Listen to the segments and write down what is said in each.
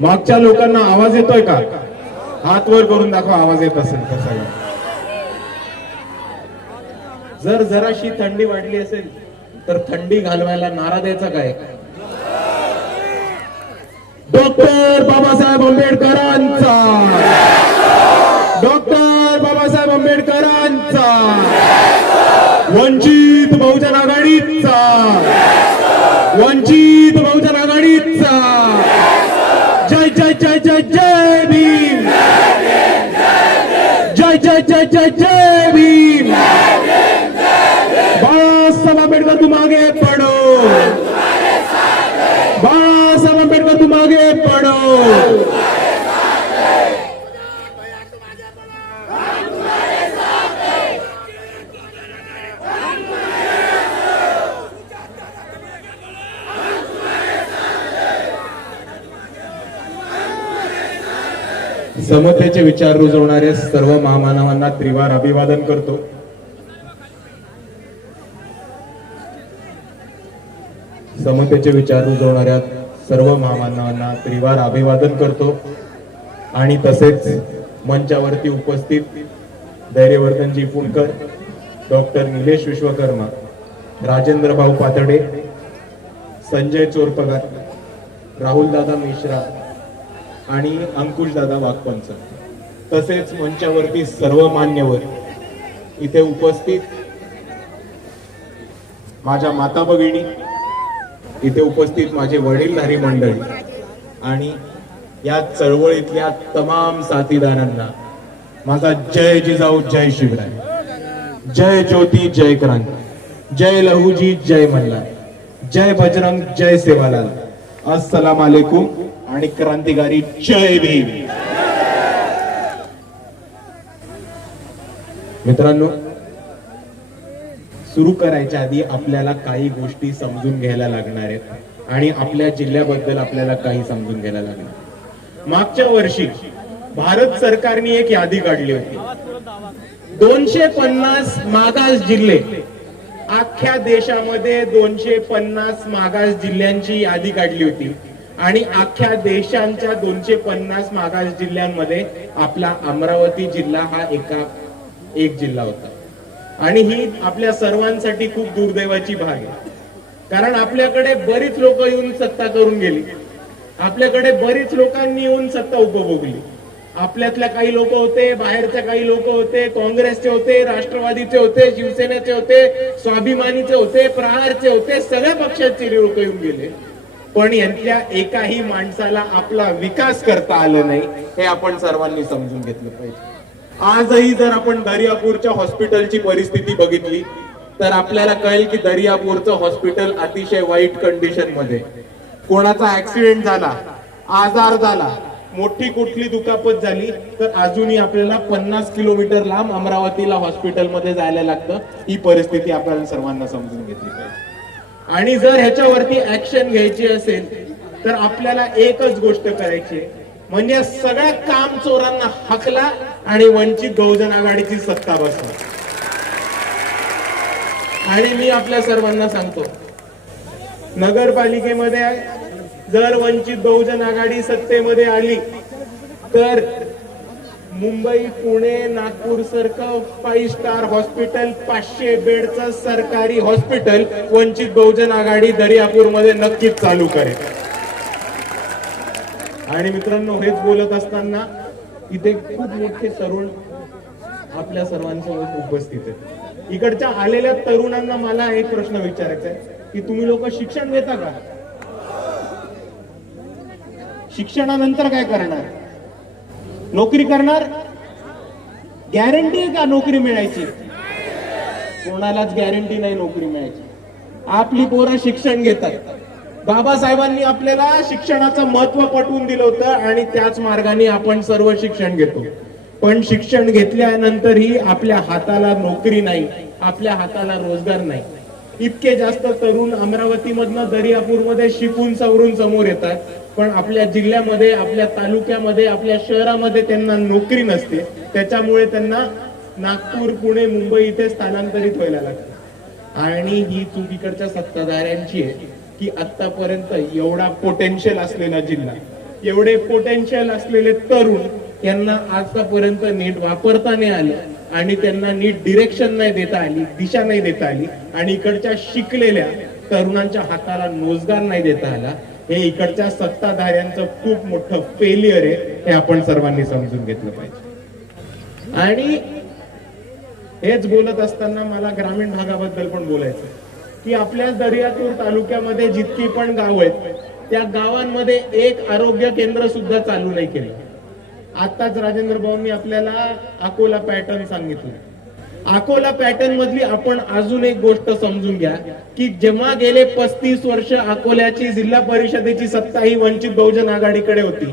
मागच्या लोकांना आवाज येतोय का? हात वर करून दाखवा आवाज येत असेल तर सगळ्या जर जराशी थंडी वाढली असेल तर थंडी घालवायला नारा द्यायचा काय? डॉक्टर बाबासाहेब आंबेडकरांचा डॉक्टर बाबासाहेब आंबेडकरांचा वंचित बहुजन आघाडीचा वंचित बहुजन आघाडीचा जय जय जय जय जय भीम। जय जय जय जय जय भीम। बाळासाहेब आंबेडकर तू मागे समतेचे विचार रुजवणारे सर्व महामानवांना त्रिवार अभिवादन करतो. समतेचे विचार रुजवणाऱ्या सर्व महामानवांना त्रिवार अभिवादन करतो. आणि तसेच मंचावरती उपस्थित धैर्यवर्धनजी पुणकर डॉक्टर निलेश विश्वकर्मा राजेंद्र भाऊ पातडे संजय चोरपगार राहुल दादा मिश्रा आणि अंकुश दादा वाघपंच. तसेच मंचावरती सर्व मान्यवर इथे उपस्थित माझ्या माता भगिनी इथे उपस्थित माझे वडीलधारी मंडळी आणि या चळवळीतल्या तमाम साथीदारांना माझा जय जिजाऊ जय शिवराय. जय ज्योती जय क्रांती. जय लहुजी जय मल्हार. जय बजरंग जय सेवालाल. अस्सलाम वालेकुम. आणि क्रांतिकारी जय भीम. मित्रांनो सुरू करायच्या आधी आपल्याला काही गोष्टी समजून घ्यायला लागणार आहेत आणि आपल्या जिल्ह्याबद्दल आपल्याला काही समजून घ्यायला लागणार. मागच्या वर्षी भारत सरकारने एक यादी काढली होती. दोनशे पन्नास मागास जिल्हे अख्ख्या देशामध्ये दोनशे पन्नास मागास जिल्ह्यांची यादी काढली होती. आणि अख्ख्या देशांच्या दोनशे पन्नास मागास जिल्ह्यांमध्ये आपला अमरावती जिल्हा हा एका एक जिल्हा होता. आणि ही आपल्या सर्वांसाठी खूप दुर्दैवाची भाग आहे. कारण आपल्याकडे बरीच लोक येऊन सत्ता करून गेली. आपल्याकडे बरीच लोकांनी येऊन सत्ता उपभोगली. आपल्यातल्या काही लोक होते बाहेरच्या काही लोक होते काँग्रेसचे होते राष्ट्रवादीचे होते शिवसेनेचे होते स्वाभिमानीचे होते प्रहारचे होते सगळ्या पक्षाचे लोक येऊन गेले. पण यांच्या एकाही माणसाला आपला विकास करता आलं नाही हे आपण सर्वांनी समजून घेतलं पाहिजे. आजही जर आपण दर्यापूरच्या हॉस्पिटलची परिस्थिती बघितली तर आपल्याला कळेल की दर्यापूरचं हॉस्पिटल अतिशय वाईट कंडिशनमध्ये कोणाचा ऍक्सिडेंट झाला आजार झाला मोठी कुठली दुखापत झाली तर अजूनही आपल्याला पन्नास किलोमीटर लांब अमरावतीला हॉस्पिटलमध्ये जायला लागतं. ही परिस्थिती आपल्याला सर्वांना समजून घेतली पाहिजे. आणि जर ह्याच्यावरती ऍक्शन घ्यायची असेल तर आपल्याला एकच गोष्ट करायची म्हणजे सगळ्या काम चोरांना हकला आणि वंचित बहुजन आघाडीची सत्ता बसवा. आणि मी आपल्या सर्वांना सांगतो नगरपालिकेमध्ये जर वंचित बहुजन आघाडी सत्तेमध्ये आली तर मुंबई पुणे नागपूर सारखं फाईव्ह स्टार हॉस्पिटल पाचशे बेडचं सरकारी हॉस्पिटल वंचित बहुजन आघाडी दर्यापूरमध्ये नक्कीच चालू करेल. आणि मित्रांनो हेच बोलत असताना इथे खूप मोठे तरुण आपल्या सर्वांसोबत उपस्थित आहेत. इकडच्या आलेल्या तरुणांना मला एक प्रश्न विचारायचा आहे की तुम्ही लोक शिक्षण घेता का? शिक्षणानंतर काय करणार? नोकरी करणार? गॅरंटी आहे का नोकरी मिळायची? कोणालाच गॅरंटी नाही नोकरी मिळायची. आपली पोरं शिक्षण घेतात. बाबासाहेबांनी आपल्याला शिक्षणाचं महत्त्व पटवून दिलं होतं आणि त्याच मार्गाने आपण सर्व शिक्षण घेतो. पण शिक्षण घेतल्यानंतरही आपल्या हाताला नोकरी नाही आपल्या हाताला रोजगार नाही. इतके जास्त तरुण अमरावतीमधनं दर्यापूरमध्ये शिकून सवरून समोर येतात. पण आपल्या जिल्ह्यामध्ये आपल्या तालुक्यामध्ये आपल्या शहरामध्ये त्यांना नोकरी नसते. त्याच्यामुळे त्यांना नागपूर पुणे मुंबई इथे स्थलांतरित व्हायला लागतं. आणि ही चूक इकडच्या सत्ताधाऱ्यांची आहे की आतापर्यंत एवढा पोटेन्शियल असलेला जिल्हा एवढे पोटेन्शियल असलेले तरुण यांना आतापर्यंत नीट वापरता नाही आलं आणि त्यांना नीट डिरेक्शन नाही देता आली दिशा नाही देता आली आणि इकडच्या शिकलेल्या तरुणांच्या हाताला रोजगार नाही देता आला हे इकडच्या सत्ताधाऱ्यांचं खूप मोठं फेलियर आहे हे आपण सर्वांनी समजून घेतलं पाहिजे. आणि हेच बोलत असताना मला ग्रामीण भागाबद्दल पण बोलायचं की आपल्या दर्यापूर तालुक्यामध्ये जितकी पण गाव आहेत त्या गावांमध्ये एक आरोग्य केंद्र सुद्धा चालू नाही केलं. आताच राजेंद्र भाऊंनी आपल्याला अकोला पॅटर्न सांगितलं. अकोला पॅटर्न मधली आपण अजून एक गोष्ट समजून घ्या की जेव्हा गेले पस्तीस वर्ष अकोल्याची जिल्हा परिषदेची सत्ता ही वंचित बहुजन आघाडीकडे होती.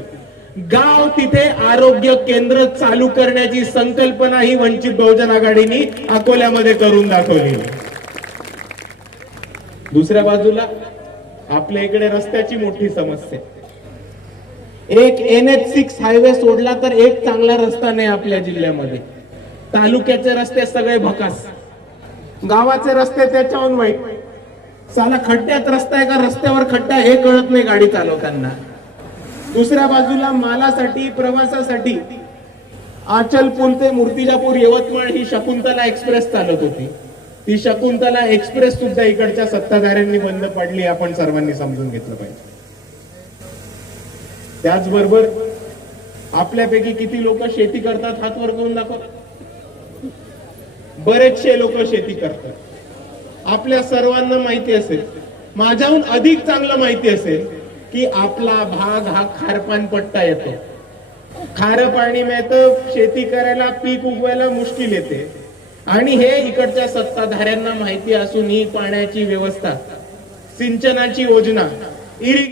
गाव तिथे आरोग्य केंद्र चालू करण्याची संकल्पना ही वंचित बहुजन आघाडीने अकोल्यामध्ये करून दाखवली. दुसऱ्या बाजूला आपल्या इकडे रस्त्याची मोठी समस्या. एक एन एच सिक्स हायवे सोडला तर एक चांगला रस्ता नाही आपल्या जिल्ह्यामध्ये. तालुक्याचे रस्ते सगळे भकास. गावाचे रस्ते त्याच्याहून वाईट. साला खड्ड्यात रस्ता आहे का? रस्त्यावर खड्डा हे कळत नाही गाडी चालवताना. दुसऱ्या बाजूला मालासाठी प्रवासासाठी आचल पूल ते मूर्तिजापूर यवतमाळ ही शकुंतला एक्सप्रेस चालत होती. ती शकुंतला एक्सप्रेस सुद्धा इकडच्या सत्ताधाऱ्यांनी बंद पडली आपण सर्वांनी समजून घेतलं पाहिजे. त्याचबरोबर आपल्यापैकी किती लोक शेती करतात हात वर करून दाखवतात बरेचसे लोक शेती करतात. आपल्या सर्वांना माहिती असेल माझ्याहून अधिक चांगलं माहिती असेल की आपला भाग हा खारपान पट्टा येतो. खारं पाणी मिळतं शेती करायला पीक उगवायला मुश्किल येते. आणि हे इकडच्या सत्ताधाऱ्यांना माहिती असून ही पाण्याची व्यवस्था सिंचनाची योजना इरिगेशन.